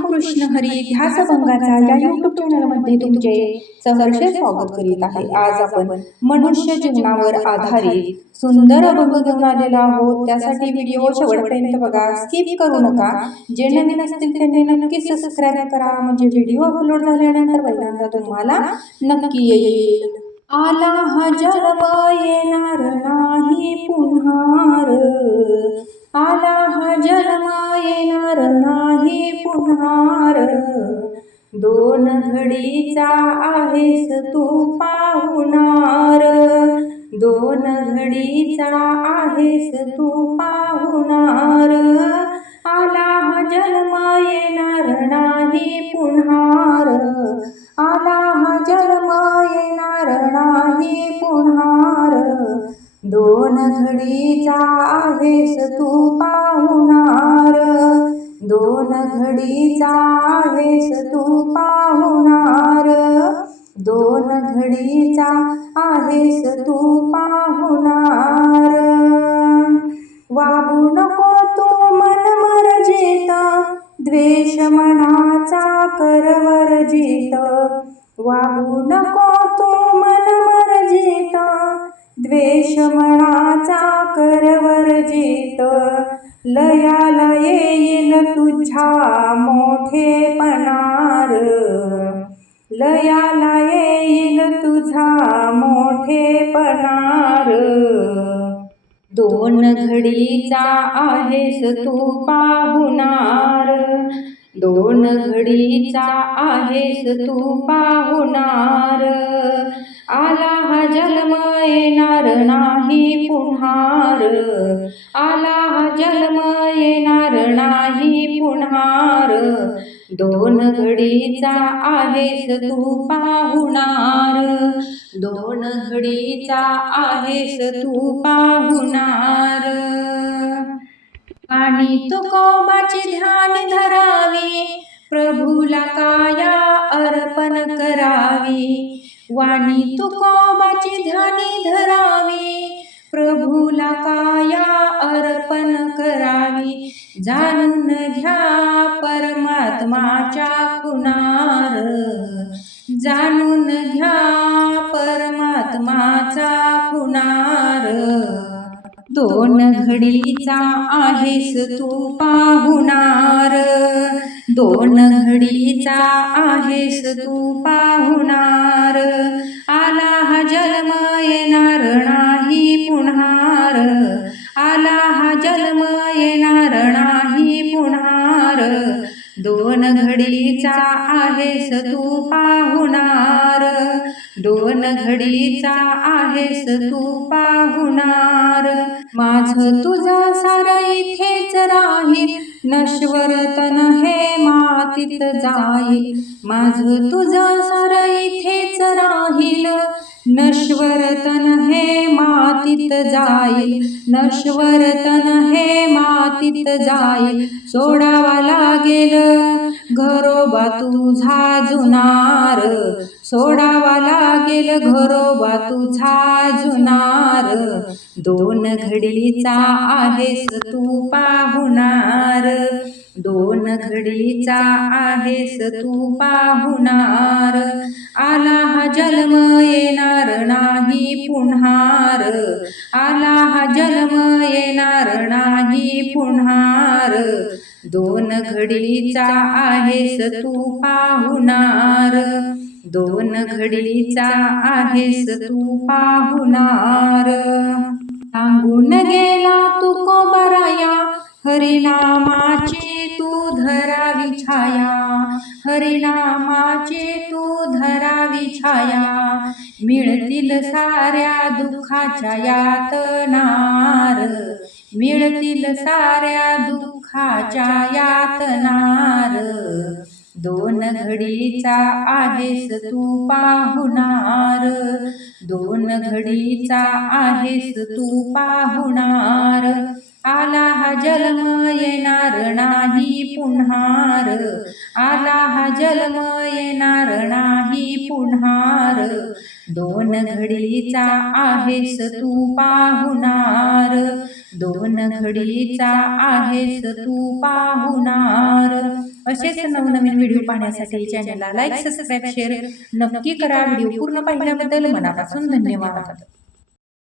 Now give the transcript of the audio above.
रामकृष्ण हरी ध्यासभंगाचा या यूट्यूब चॅनलमध्ये तुमचे सहर्ष स्वागत करीत आहे। आज आपण मनुष्य जीवनावर आधारित सुंदर अभंग घेऊन आलेलो आहोत। त्यासाठी व्हिडिओ शेवटपर्यंत बघा, स्किप करू नका। जे नवीन असतील त्यांनी नक्की सबस्क्राइब करा, म्हणजे व्हिडिओ अपलोड झाल्यानंतर पहिल्यांदा तुम्हाला नक्की येईल। आला हा जन्म येणार नाही पुन्हा, आला हा जन्म येणार नाही पुन्हा, दोन घडीचा आहेस तू पाहुणार, दोन घडीचा आहेस तू पाहुणार, आला हा जन्म येणार नाही पुन्हा, आला हा जन्म येणार नाही पुन्हा, दोन घडीचा आहेस तू पाहुणार, दोन घडीचा आहेस तू पाहुणार, दोन घडीचा आहेस तू पाहुणार, वागू नको तू मनमर्जीत, द्वेष मनाचा कर वर्जित, वागू नको तू मनमर्जीत, द्वेष मनाचा कर वर्जित, लयाला येईल तुझ्या मोठेपणार, लयाला येईल तुझा मोठेपणार, दोन घडीचा आहेस तू पाहुणार, दोन घडीचा आहेस तू पाहुणार, आला हा जन्म येणार नाही पुन्हार, आला हा जन्म येणार नाही पुन्हार, दोन घडीचा आहेस तू पाहुणार, दोन घडीचा आहेस तू पाहुणार, आणि तू कोमाची ध्यान धरावी, प्रभूला काया अर्पण करावी, वाणी तू कोमाची ध्यानी धरावी, प्रभूला काया अर्पण करावी, जाणून घ्या परमात्माच्या खुणार, जाणून घ्या परमात्माचा खुणार, दोन घडीचा आहेस तू पाहुणार, दोन घडीचा आहेस तू पाहुणार, आला हा जन्म येणार नाही पुन्हार, आला हा जन्म येणार नाही पुन्हार, दोन घडीचा आहेस तू पाहुणार, दोन घडीचा आहेस तू पाहुणार, माझं तुझं सार इथेच राहील, नश्वर तन हे मातीत जाईल, माझं तुझं सार इथेच राहील, नश्वर तन हे मातीत जाईल, नश्वर तन हे मातीत जाईल, सोडावा लागेल घरोबा तुझा जुनार, सोडावा लागेल घरोबा तुझा जुनार, दोन घडीचा आहेस तू पाहुणार, दोन घडीचा आहेस तू पाहुणार, आला हा जन्म येणार नाही पुन्हार, आला हा जन्म येणार नाही पुन्हार, दोन घडीचा आहेस तू पाहुणार, दोन घडीचा आहेस तू पाहुणार, सांगून गेला तुकोबराया, हरिनामाची तू धरावी छाया, हरिनामाची तू धरावी छाया, मिळतील साऱ्या दुःखाच्या यातनार, मिळतील साऱ्या दुःखाच्या यातनार, दोन घडीचा आहेस तू पाहुणार, दोन घडीचा आहेस तू पाहुणार, आला हा जन्म येणार नाही पुन्हार, आला हा जन्म येणार नाही पुन्हार, दोन घडीचा आहेस तू पाहुणार, दोन घडीचा आहेस तू पाहुणार. असेच नवनवीन व्हिडिओ पाहण्यासाठी चॅनलला लाईक, सबस्क्राईब, शेअर नक्की करा. व्हिडिओ पूर्ण पाहिल्याबद्दल मनापासून धन्यवाद.